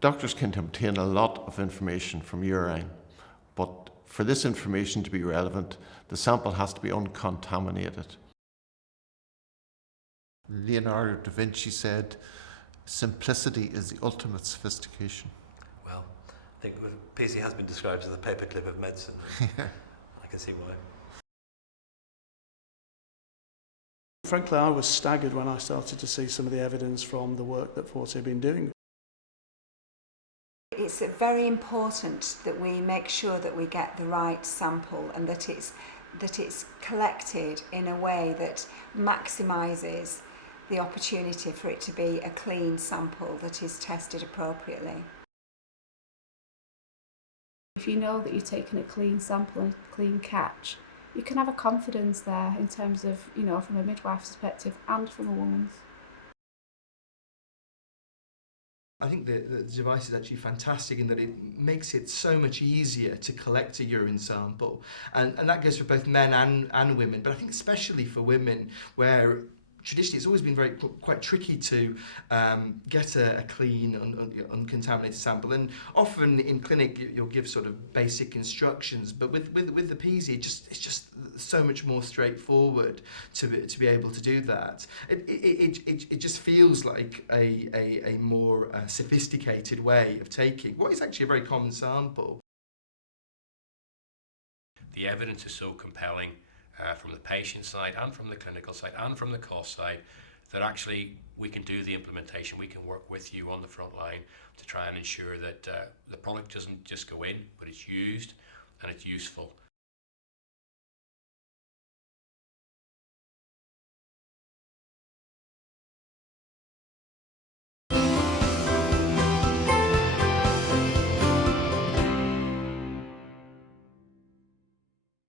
Doctors can obtain a lot of information from urine, but for this information to be relevant, the sample has to be uncontaminated. Leonardo da Vinci said, simplicity is the ultimate sophistication. Well, I think Peezy has been described as the paperclip of medicine. I can see why. Frankly, I was staggered when I started to see some of the evidence from the work that Forte have been doing. It's very important that we make sure that we get the right sample and that it's collected in a way that maximises the opportunity for it to be a clean sample that is tested appropriately. If you know that you're taking a clean sample and a clean catch, you can have a confidence there in terms of, from a midwife's perspective and from a woman's. I think the device is actually fantastic in that it makes it so much easier to collect a urine sample. And that goes for both men and women, but I think especially for women, where traditionally it's always been quite tricky to get a clean, uncontaminated sample. And often in clinic you'll give sort of basic instructions, but with the Peezy it's just so much more straightforward to be able to do that. It just feels like a more sophisticated way of taking what is actually a very common sample. The evidence is so compelling from the patient side and from the clinical side and from the cost side that actually we can do the implementation. We can work with you on the front line to try and ensure that the product doesn't just go in, but it's used and it's useful.